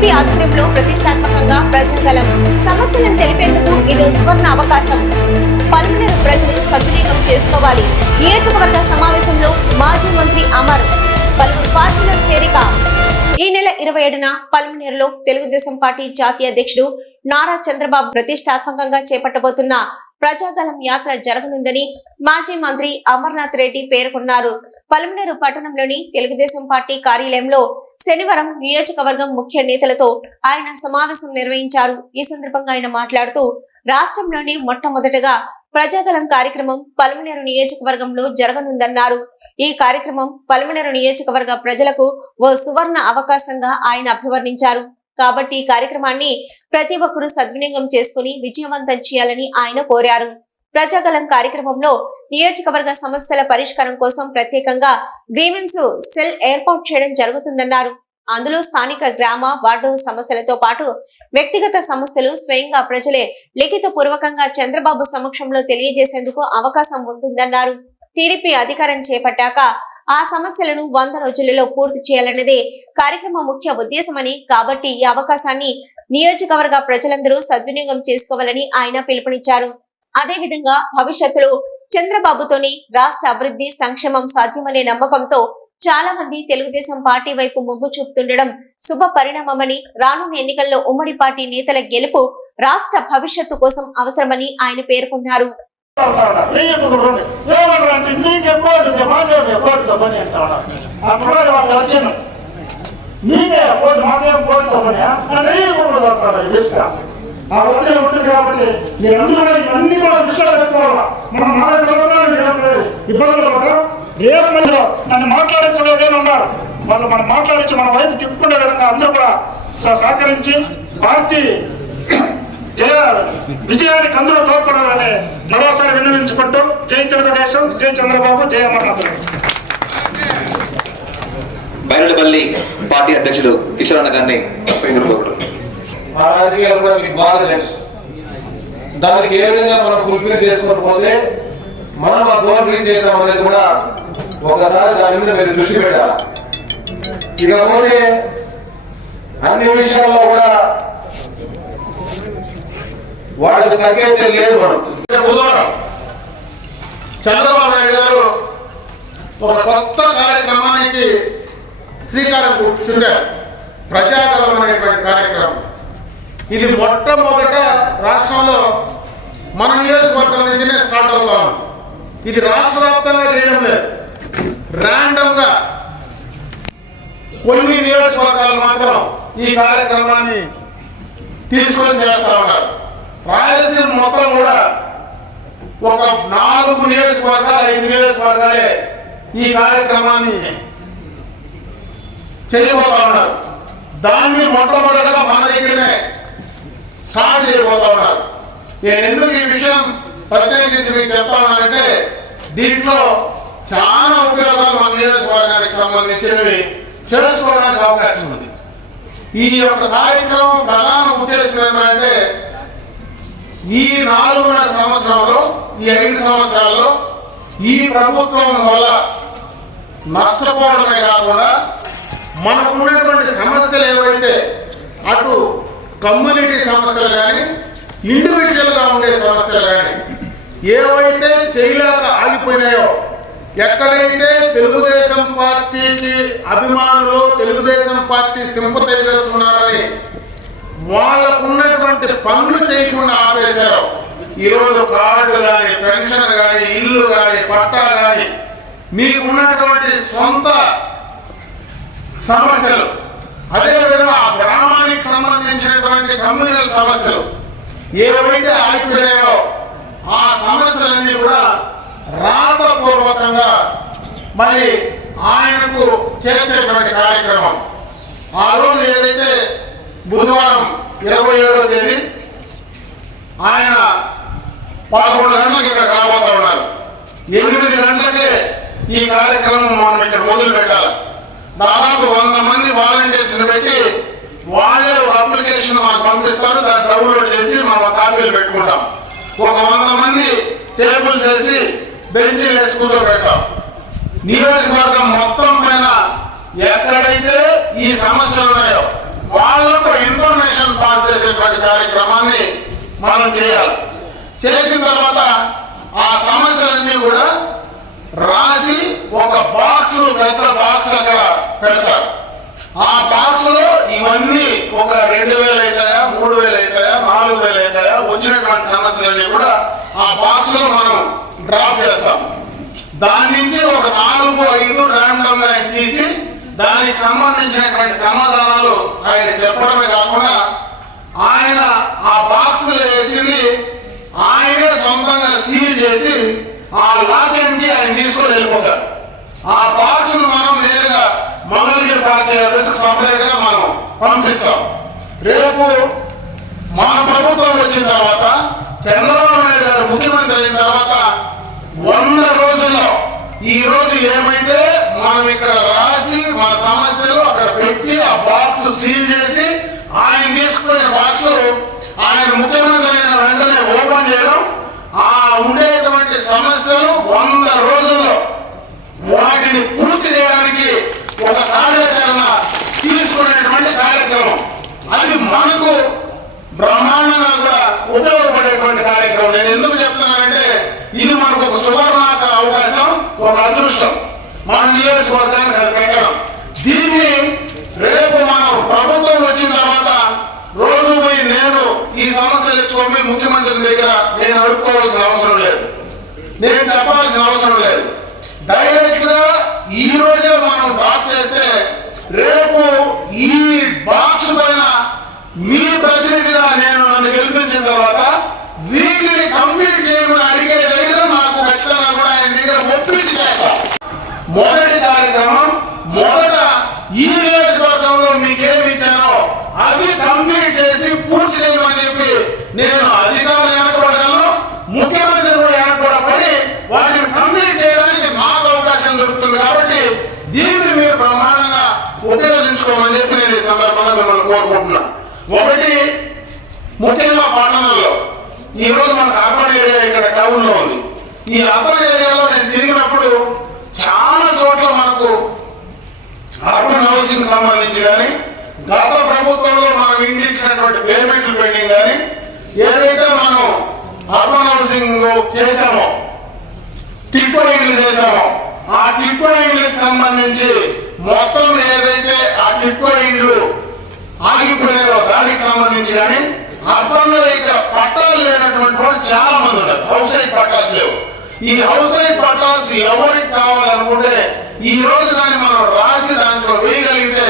TDP ఆధ్వర్యంలో ప్రతిష్టాత్మకంగా ప్రజాగలం సమస్యలను తెలిపేందుకు ఇది సువర్ణ అవకాశం. పలువురు ప్రజలు సద్వినియోగం చేసుకోవాలి. నియోజకవర్గ సమావేశంలో మాజీ మంత్రి అమర్ పలువురు పార్టీలో చేరిక. ఈ నెల ఇరవై ఏడున పల్మనేరులో తెలుగుదేశం పార్టీ జాతీయ అధ్యక్షుడు నారా చంద్రబాబు ప్రతిష్టాత్మకంగా చేపట్టబోతున్న ప్రజాగలం యాత్ర జరగనుందని మాజీ మంత్రి అమర్నాథ్ రెడ్డి పేర్కొన్నారు. పలమనేరు పట్టణంలోని తెలుగుదేశం పార్టీ కార్యాలయంలో శనివారం నియోజకవర్గం ముఖ్య నేతలతో ఆయన సమావేశం నిర్వహించారు. ఈ సందర్భంగా ఆయన మాట్లాడుతూ రాష్ట్రంలోని మొట్టమొదటగా ప్రజాగలం కార్యక్రమం పలమనేరు నియోజకవర్గంలో జరగనుందన్నారు. ఈ కార్యక్రమం పలమనేరు నియోజకవర్గ ప్రజలకు ఓ సువర్ణ అవకాశంగా ఆయన అభివర్ణించారు. కాబట్టి ఈ కార్యక్రమాన్ని ప్రతి ఒక్కరూ సద్వినియోగం చేసుకుని విజయవంతం చేయాలని ఆయన కోరారు. ప్రజాగలం కార్యక్రమంలో నియోజకవర్గ సమస్యల పరిష్కారం కోసం ప్రత్యేకంగా గ్రీవెన్స్ సెల్ ఏర్పాటు చేయడం జరుగుతుందన్నారు. అందులో స్థానిక గ్రామ వార్డు సమస్యలతో పాటు వ్యక్తిగత సమస్యలు స్వయంగా ప్రజలే లిఖిత పూర్వకంగా చంద్రబాబు సమక్షంలో తెలియజేసేందుకు అవకాశం ఉంటుందన్నారు. టీడీపీ అధికారం చేపట్టాక ఆ సమస్యలను వంద రోజులలో పూర్తి చేయాలన్నదే కార్యక్రమ ముఖ్య ఉద్దేశమని కాబట్టి ఈ అవకాశాన్ని నియోజకవర్గ ప్రజలందరూ సద్వినియోగం చేసుకోవాలని ఆయన పిలుపునిచ్చారు. అదేవిధంగా భవిష్యత్తులో చంద్రబాబుతోని రాష్ట్ర అభివృద్ధి సంక్షేమం సాధ్యమనే నమ్మకంతో చాలా మంది తెలుగుదేశం పార్టీ వైపు మొగ్గు చూపుతుండడం శుభ పరిణామమని రానున్న ఎన్నికల్లో ఉమ్మడి పార్టీ నేతల గెలుపు రాష్ట్ర భవిష్యత్తు కోసం అవసరమని ఆయన పేర్కొన్నారు. రండి ఏమన్నారు అంటే నీకు ఎక్కువ మాకేమి పని అంటా అప్పుడు వాళ్ళు వచ్చిన నీకే పోటీ మాకేం పని కూడా అంటాడు ఇసుక ఆ ఒత్తిడి ఉంటుంది కాబట్టి మీరందరూ కూడా ఇవన్నీ కూడా దృష్టిలో పెట్టుకోవాలా మనం నాలుగు సంవత్సరాలు ఇబ్బందులు పడ్డాం రేపు నన్ను మాట్లాడించలేదని వాళ్ళు మనం మాట్లాడించి మన వైపు తిప్పుకునే విధంగా అందరూ కూడా సహకరించి పార్టీ జయ విజయానికి అందరూ తోడ్పడాలని మరోసారి విన్నవించుకుంటూ జై తెలుగుదేశం జై చంద్రబాబు జయ అమర్నాథ్ బైరడపల్లి పార్టీ అధ్యక్షుడు కిషోర్ అన్న గారిని కోరుకుంటున్నాను ఆ రాజకీయాలు కూడా మీకు బాగా తెలుసు. దానికి ఏ విధంగా మనం ఫుల్ఫిల్ చేసుకుని పోతే మనం ఆ గోల్ రీచ్ చేద్దాం అనేది కూడా ఒకసారి దాని మీద మీరు దృష్టి పెట్టాలి. ఇకపోతే అన్ని విషయాల్లో కూడా వాళ్ళకి తగ్గైతే లేదు మనం. బుధవారం చంద్రబాబు నాయుడు గారు ఒక కొత్త కార్యక్రమానికి శ్రీకారం చుట్టారు. ప్రజాగలం అనేటువంటి కార్యక్రమం. ఇది మొట్టమొదట రాష్ట్రంలో మన నియోజకవర్గం నుంచినే స్టార్ట్ అవుతా ఇది రాష్ట్ర వ్యాప్తంగా చేయడం లేదు. ర్యాండమ్గా కొన్ని నియోజకవర్గాలు మాత్రం ఈ కార్యక్రమాన్ని తీసుకొని చేస్తా ఉన్నారు. రాయలసీమ మొత్తం కూడా ఒక నాలుగు నియోజకవర్గాలు ఐదు నియోజకవర్గాలే ఈ కార్యక్రమాన్ని చేయబోతా ఉన్నారు. దాన్ని మొట్టమొదటిగా మన దగ్గరనే స్టార్ట్ చేయబోతా ఉన్నారు. నేను ఎందుకు ఈ విషయం ప్రత్యేకించి మీకు చెప్తా ఉన్నానంటే దీంట్లో చాలా ఉపయోగాలు మన నియోజకవర్గానికి సంబంధించినవి చేసుకోవడానికి అవకాశం ఉంది. ఈ యొక్క కార్యక్రమం ప్రధాన ఉద్దేశం ఏమంటే ఈ నాలుగున్నర సంవత్సరంలో ఈ ఐదు సంవత్సరాల్లో ఈ ప్రభుత్వం వల్ల నష్టపోవడమే కాకుండా మనకున్నటువంటి సమస్యలు ఏవైతే అటు కమ్యూనిటీ సమస్యలు కానీ ఇండివిజువల్గా ఉండే సమస్యలు కానీ ఏవైతే చేయలేక ఆగిపోయినాయో ఎక్కడైతే తెలుగుదేశం పార్టీకి అభిమానులు తెలుగుదేశం పార్టీ సింపతైజర్స్ ఉన్నారని వాళ్ళకు ఉన్నటువంటి పనులు చేయకుండా ఆపేశారు. ఈరోజు కార్డు కానీ పెన్షన్ కానీ ఇల్లు కానీ పట్టా కానీ మీకు ఉన్నటువంటి సొంత సమస్యలు. అదేవిధంగా ఆ గ్రామానికి సంబంధించినటువంటి కమ్యూనల్ సమస్యలు. ఏవైతే ఆగిపోయాయో ఆ సమస్యలన్నీ కూడా రాతపూర్వకంగా మరి ఆయనకు చేసేటువంటి కార్యక్రమం. ఆ రోజు ఏదైతే బుధవారం ఇరవై ఏడవ తేదీ ఆయన పదకొండు గంటలకు ఇక్కడ రాబోతా ఉన్నారు. ఎనిమిది గంటలకే ఈ కార్యక్రమం మనం ఇక్కడ మొదలు పెట్టాలి. దాదాపు వంద మంది వాలంటీర్స్ని పెట్టి వాళ్ళే ఒక అప్లికేషన్ మాకు పంపిస్తారు దాన్ని డౌన్లోడ్ చేసి మనం కాపీలు పెట్టుకుంటాం. ఒక వంద మంది టేబుల్స్ వేసి బెంచీలు వేసి కూర్చోబెట్టాం నియోజకవర్గం మొత్తం పైన ఎక్కడైతే ఈ సమస్యలు ఉన్నాయో వాళ్ళకు ఇన్ఫర్మేషన్ పాస్ చేసేటువంటి కార్యక్రమాన్ని మనం చేయాలి. చేసిన తర్వాత ఆ సమస్యలన్నీ కూడా రాసి ఒక బాక్స్ పెద్ద బాక్స్ అక్కడ పెడతారు. ఆ బాక్స్లో ఇవన్నీ ఒక రెండు వేలు అవుతాయా మూడు వేలు అవుతాయా నాలుగు వేలు అవుతాయా వచ్చినటువంటి సమస్యలన్నీ కూడా ఆ బాక్స్లో మనం డ్రాప్ చేస్తాం. దాని నుంచి ఒక నాలుగు ఐదు ర్యాండమ్గా తీసి దానికి సంబంధించినటువంటి సమాధానాలు ఆయన చెప్పడమే కాకుండా ఆయన ఆ బాక్స్ వేసింది ఆయనే సొంతంగా సీల్ చేసి ఆ లాకెట్కి ఆయన తీసుకొని వెళ్ళిపోతారు. ఆ బాక్స్ మనం నేరుగా మంగళగిరి పార్టీ సపరేట్గా మనం పంపిస్తాం. రేపు మన ప్రభుత్వం వచ్చిన తర్వాత చంద్రబాబు నాయుడు గారు ముఖ్యమంత్రి అయిన తర్వాత వంద రోజుల్లో ఈ రోజు ఏమైతే మనం ఇక్కడ రాసి మన సమస్యలు అక్కడ పెట్టి ఆ బాక్స్ సీల్ చేసి ఆయన తీసుకునే బాక్స్ ఆయన ముఖ్యమంత్రి అయిన వెంటనే ఓపెన్ చేయడం ఆ ఉండేటువంటి సమస్యలు వంద రోజుల్లో వాటిని పూర్తి చేయడానికి ఒక కార్యాచరణ తీసుకునేటువంటి కార్యక్రమం. అది మనకు బ్రహ్మాండంగా కూడా ఉపయోగపడేటువంటి కార్యక్రమం. నేను ఎందుకు చెప్తున్నానంటే ఇది మనకు ఒక సువర్ణాక అవకాశం ఒక అదృష్టం. మన నియోజకవర్గానికి అది పెట్టడం దీన్ని రేపు మనం ప్రభుత్వం వచ్చిన తర్వాత రోజు పోయి నేను ఈ సమస్యలు ఎత్తుకొని ముఖ్యమంత్రి దగ్గర నేను అడుక్కోవాల్సిన అవసరం లేదు. నేను చెప్పాల్సిన అవసరం లేదు. డైరెక్ట్గా ఈ రోజే మనం డ్రాప్ చేస్తే రేపు ఈ బాక్స్ పైన మీ ప్రతినిధిగా నేను నన్ను గెలిపించిన తర్వాత వీటిని కంప్లీట్ చేయమని అడిగే దగ్గర నాకు ఖచ్చితంగా కూడా ఆయన దగ్గర ఒప్పించి చేస్తా మొదటి కార్యక్రమం మొదట ఈ నియోజకవర్గంలో మీకేమి ఇచ్చానో అవి కంప్లీట్ చేసి పూర్తి చేయమని చెప్పి నేను అధికారులు వెనకబడగలను ముఖ్యమంత్రి కూడా వెనకబడబడి వాటిని కంప్లీట్ చేయడానికి మాకు అవకాశం దొరుకుతుంది కాబట్టి దీన్ని మీరు బ్రహ్మాండంగా ఉపయోగించుకోమని చెప్పి నేను ఈ సందర్భంగా మిమ్మల్ని కోరుకుంటున్నా. ఒకటి ముఖ్యంగా పట్టణంలో ఈరోజు మనకు అర్బన్ ఏరియా ఇక్కడ టౌన్లో ఉంది. ఈ అర్బన్ ఏరియాలో నేను తిరిగినప్పుడు చాలా చోట్ల మనకు అర్బన్ హౌసింగ్ సంబంధించి కానీ గత ప్రభుత్వంలో మనం ఇండిచ్చినటువంటి పేమెంట్లు పెండింగ్ కానీ ఏదైతే మనం అర్బన్ హౌసింగ్ చేశామో టిక్కో ఇండ్లు చేశామో ఆ టిక్కో ఇండ్లకు సంబంధించి మొత్తం ఏదైతే ఆ టిక్కో ఇండ్లు ఆగిపోయిన దానికి సంబంధించి కానీ అర్బన్ ఇక్కడ పట్టాలు లేనటువంటి వాళ్ళు చాలా మంది ఉన్నారు. హౌస్ సైడ్ పట్టాస్ లేవు. ఈ హౌస్ సైడ్ పట్టాస్ ఎవరికి కావాలనుకుంటే ఈ రోజు దాన్ని మనం రాసి దాంట్లో వేయగలిగితే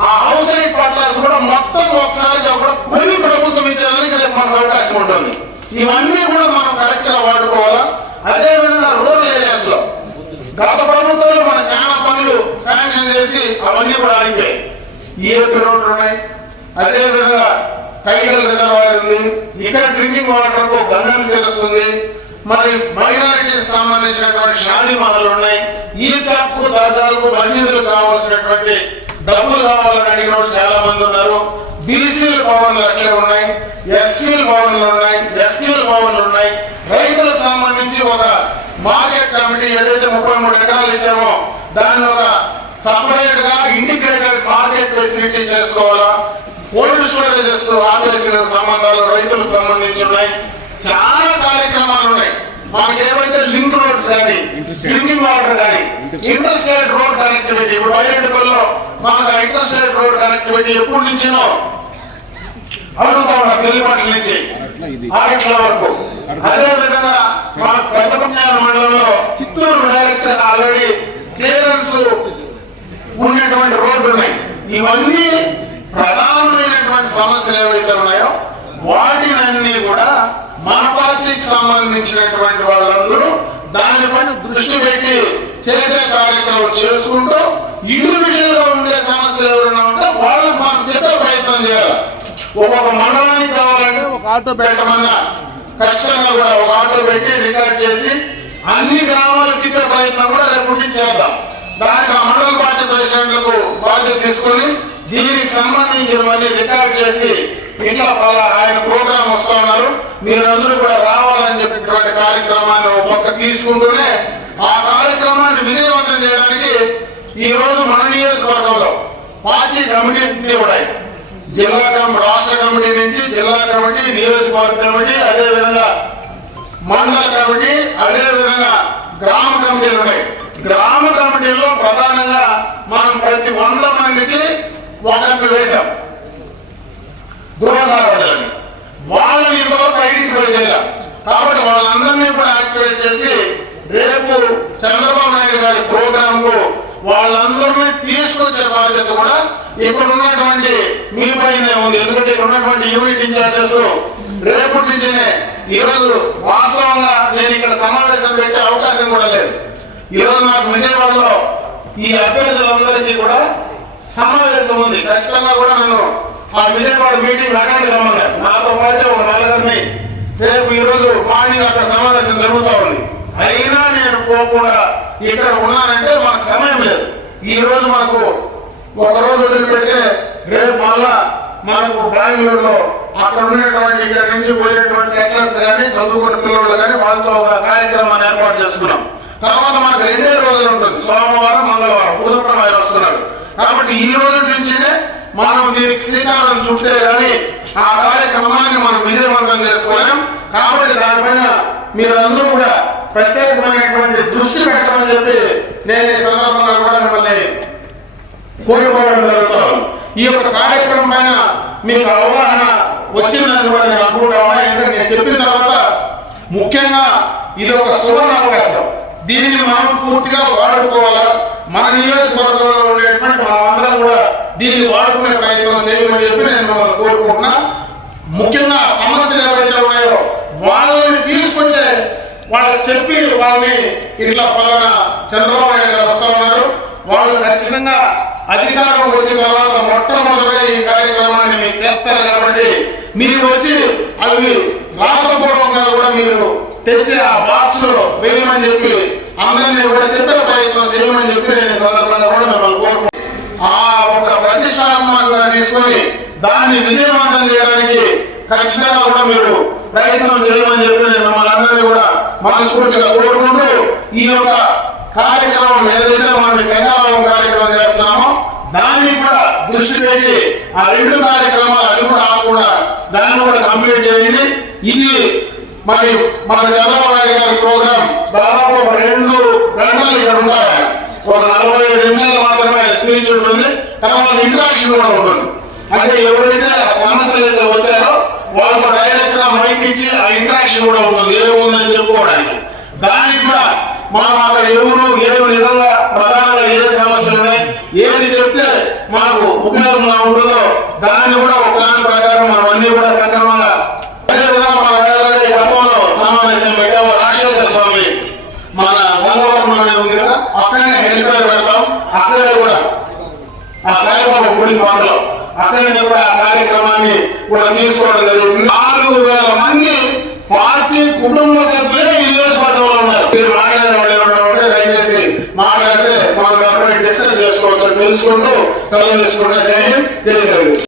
ఆ హౌస్ సైడ్ పట్టాస్ కూడా మొత్తం ఒకసారి కూడా కొన్ని ప్రభుత్వం ఇచ్చేదానికి రేపు మనకు అవకాశం ఉంటుంది. ఇవన్నీ కూడా మనం కరెక్ట్గా వాడుకోవాలా? అదే విధంగా రూరల్ ఏరియాస్లో గత ప్రభుత్వంలో మన చాలా పనులు శాంక్షన్ చేసి అవన్నీ కూడా ఆగిపోయాయి. ఈఏపీ రోడ్లు ఉన్నాయి? అదేవిధంగా కైగల్ రిజర్వాయర్ ఉంది. ఇక్కడ డ్రింకింగ్ వాటర్కు గంగం సిరస్ మరి మైనారిటీకి సంబంధించినటువంటి షాది మహల్ ఉన్నాయి. ఈ కు దర్జాలకు మసీదులు కావాల్సినటువంటి డబ్బులు కావాలని అడిగిన చాలా మంది ఉన్నారు. బీసీల భవన్లు అట్లే ఉన్నాయి. ఎస్సీల భవన్లు ఉన్నాయి. ఎస్టీల భవన్లు ఉన్నాయి. రైతులకు సంబంధించి ఒక మార్కెట్ కమిటీ ఏదైతే ముప్పై మూడు ఎకరాలు ఇచ్చామో దాన్ని ఒక సపరేట్గా ఇంటిగ్రేటెడ్ మార్కెట్ ఫెసిలిటీ చేసుకోవాలా? కోల్డ్ స్టోరేజెస్ ఆపేసిన సంబంధాలు రైతులకు సంబంధించి ఉన్నాయి. చాలా కార్యక్రమాలు ఉన్నాయి. మనకి ఏవైతే లింక్ రోడ్స్ కానీ డ్రింకింగ్ వాటర్ కానీ ఇంటర్ స్టేట్ రోడ్ కనెక్టివిటీ ఇప్పుడు బయలుదేరుకల్లో మనకు ఇంటర్ స్టేట్ రోడ్ కనెక్టివిటీ ఎప్పటి నుంచినో అడుగుతా తెలుగుపట్ల నుంచి. వరకు. అదే విధంగా మన పెద్దపంచాల మండలంలో చిత్తూరు డైరెక్ట్ ఆల్రెడీ క్లియరెన్స్ ఉన్నటువంటి రోడ్లు ఉన్నాయి ఇవన్నీ ప్రధానమైనటువంటి సమస్యలు ఏవైతే ఉన్నాయో వాటినన్నీ కూడా మన పార్టీకి సంబంధించినటువంటి వాళ్ళందరూ దానిపైన దృష్టి పెట్టి చేసే కార్యక్రమం చేసుకుంటూ ఇండివిజువల్గా ఉండే సమస్యలు ఎవరైనా ఉంటే వాళ్ళు మనం చెప్పే ప్రయత్నం చేయాలి. ఒక్కొక్క మండలానికి కావాలంటే ఒక ఆటో పెట్టమన్నా ఖచ్చితంగా కూడా ఒక ఆటో పెట్టి రికార్డ్ చేసి అన్ని గ్రామాలకి ప్రయత్నం కూడా రేపు నుంచి చేద్దాం. దానికి ఆ మండల పార్టీ ప్రెసిడెంట్లకు బాధ్యత తీసుకొని దీనికి సంబంధించినవన్నీ రికార్డ్ చేసి ఇట్లా పలా ఆయన ప్రోగ్రామ్ వస్తూ ఉన్నారు. మీరందరూ కూడా రావాలని చెప్పినటువంటి కార్యక్రమాన్ని ఒక పక్క తీసుకుంటూనే ఆ కార్యక్రమాన్ని విజయవంతం చేయడానికి ఈ రోజు మన నియోజకవర్గంలో పార్టీ కమిటీ ఉన్నాయి జిల్లా కమిటీ రాష్ట్ర కమిటీ నుంచి జిల్లా కమిటీ నియోజకవర్గ కమిటీ అదే విధంగా మండల కమిటీ అదే విధంగా గ్రామ కమిటీలు ఉన్నాయి. గ్రామ కమిటీలో ప్రధానంగా మనం ప్రతి వంద మందికి ఒకరిని వేశాం గృహ సారథులని వాళ్ళని ఇంతవరకు ఐడెంటిఫై చేయాలి. కాబట్టి వాళ్ళందరినీ కూడా యాక్టివేట్ చేసి రేపు చంద్రబాబు నాయుడు గారి ప్రోగ్రామ్కు వాళ్ళందరినీ తీసుకొచ్చే బాధ్యత కూడా ఇక్కడ ఉన్నటువంటి మీ పైన ఉంది. ఎందుకంటే ఇక్కడ ఉన్నటువంటి యూనిట్ ఇన్ఛార్జెస్ రేపటి నుంచినే ఈరోజు వాస్తవంగా నేను ఇక్కడ సమావేశం పెట్టే అవకాశం కూడా లేదు. ఈరోజు నాకు విజయవాడలో ఈ అభ్యర్థులందరికీ కూడా సమావేశం ఉంది. ఖచ్చితంగా కూడా నన్ను ఆ విజయవాడ మీటింగ్ అటెండ్ కమ్మన్నారు నాతో పాటు ఒక నలుగురిని రేపు ఈరోజు మార్నింగ్ అక్కడ సమావేశం జరుగుతూ ఉంది. అయినా నేను పోకుండా ఇక్కడ ఉన్నానంటే మనకు సమయం లేదు. ఈ రోజు మనకు ఒక రోజు వదిలిపెడితే రేపు మళ్ళా మనకు బెంగళూరులో అక్కడ ఉన్నటువంటి ఇక్కడ నుంచి పోయేటువంటి సెక్టర్స్ కానీ చదువుకున్న పిల్లలు కానీ వాళ్ళతో ఒక కార్యక్రమాన్ని ఏర్పాటు చేసుకున్నాం. తర్వాత మనకు రెండే రోజులు ఉంటుంది. సోమవారం మంగళవారం బుధవారం ఆయన వస్తున్నారు. కాబట్టి ఈ రోజు నుంచినే మనం దీనికి శ్రీకారం చుట్టే కానీ ఆ కార్యక్రమాన్ని మనం విజయవంతం చేసుకోలేం. కాబట్టి దానిపైన మీరందరూ కూడా ప్రత్యేకమైనటువంటి దృష్టి పెట్టమని చెప్పి నేను ఈ సందర్భంగా కూడా మిమ్మల్ని కోరుకోవడం జరుగుతాం ఈ యొక్క కార్యక్రమం పైన మీకు అవగాహన వచ్చిందని కూడా నేను అనుకుంటా ఉన్నా. ఎందుకంటే నేను చెప్పిన తర్వాత ముఖ్యంగా ఇది ఒక సువర్ణ అవకాశం. దీనిని మనం పూర్తిగా వాడుకోవాలా? మన నియోజకవర్గంలో ఉండేటువంటి మనం అందరం కూడా దీన్ని వాడుకునే ప్రయత్నం చేయమని చెప్పి నేను కోరుకుంటున్నా. ముఖ్యంగా సమస్యలు ఏవైతే ఉన్నాయో వాళ్ళని తీసుకొచ్చే వాళ్ళకి చెప్పి వాళ్ళని ఇట్లా పలానా చంద్రబాబు నాయుడు గారు వస్తా ఉన్నారు. వాళ్ళు ఖచ్చితంగా అధికారం వచ్చిన తర్వాత మొట్టమొదటిగా ఈ కార్యక్రమాన్ని మీరు చేస్తారు కాబట్టి మీరు వచ్చి అవి రాకపోవడంగా కూడా మీరు తెచ్చి ఆ బాక్స్లో వేయమని చెప్పి అందరినీ కూడా చెప్పే ప్రయత్నం చేయమని చెప్పి నేను సందర్భంగా కూడా మిమ్మల్ని కోరుకుంటున్నాను. ఆ ఒక ప్రతిష్టాత్మకంగా తీసుకొని దాన్ని విజయవంతం చేయడానికి ఖచ్చితంగా కూడా మీరు ప్రయత్నం చేయమని చెప్పి నేను మిమ్మల్ని అందరినీ కూడా మనస్ఫూర్తిగా కోరుకుంటూ ఈ యొక్క కార్యక్రమం ఏదైతే మనం శంఖాభావం కార్యక్రమం చేస్తున్నామో దాన్ని కూడా దృష్టి పెట్టి ఆ రెండు కార్యక్రమాలు అది కూడా ఆకుండా దాన్ని కూడా కంప్లీట్ చేయండి. ఇది మరి మన చంద్రబాబు నాయుడు గారి ప్రోగ్రామ్ దాదాపు ఒక రెండు గంటలు ఇక్కడ ఉంటాయి ఒక నలభై ఐదు నిమిషాలు మాత్రమే స్పీచ్ ఉంటుంది. తర్వాత ఇంటరాక్షన్ కూడా ఉంటుంది. అంటే ఎవరైతే ఆ సమస్యలు అయితే వచ్చారో వాళ్ళకు డైరెక్ట్గా మైక్ ఇచ్చి ఆ ఇంటరాక్షన్ కూడా ఉంటుంది. ఏముందని చెప్పుకోవడానికి. దానికి కూడా మనం అక్కడ ఎవరు ఏమి నిజంగా ప్రధానంగా ఏ సమస్యలు ఉన్నాయి ఏది చెప్తే మనకు ఉపయోగంగా ఉంటుందో దాన్ని కూడా ఒక ప్లాన్ ప్రకారం మనం అన్ని కూడా సక్రమంగా అదేవిధంగా మన ఏడాది గతంలో సమావేశం పెట్టాము రాజశేఖర స్వామి. మన గంగవరం అనేది ఉంది కదా అక్కడనే హెలికాప్టర్ పెడతాం అక్కడే కూడా. ఆ సాయిబాబా గుడి పాటలో. అక్కడనే కూడా ఆ కార్యక్రమాన్ని కూడా తీసుకోవడం జరిగింది. నాలుగు వేల మంది పార్టీ కుటుంబ సభ్యులు తెలుసుకుంటూ సెలవు తీసుకుంటే జై హింద్, జై జగదీష్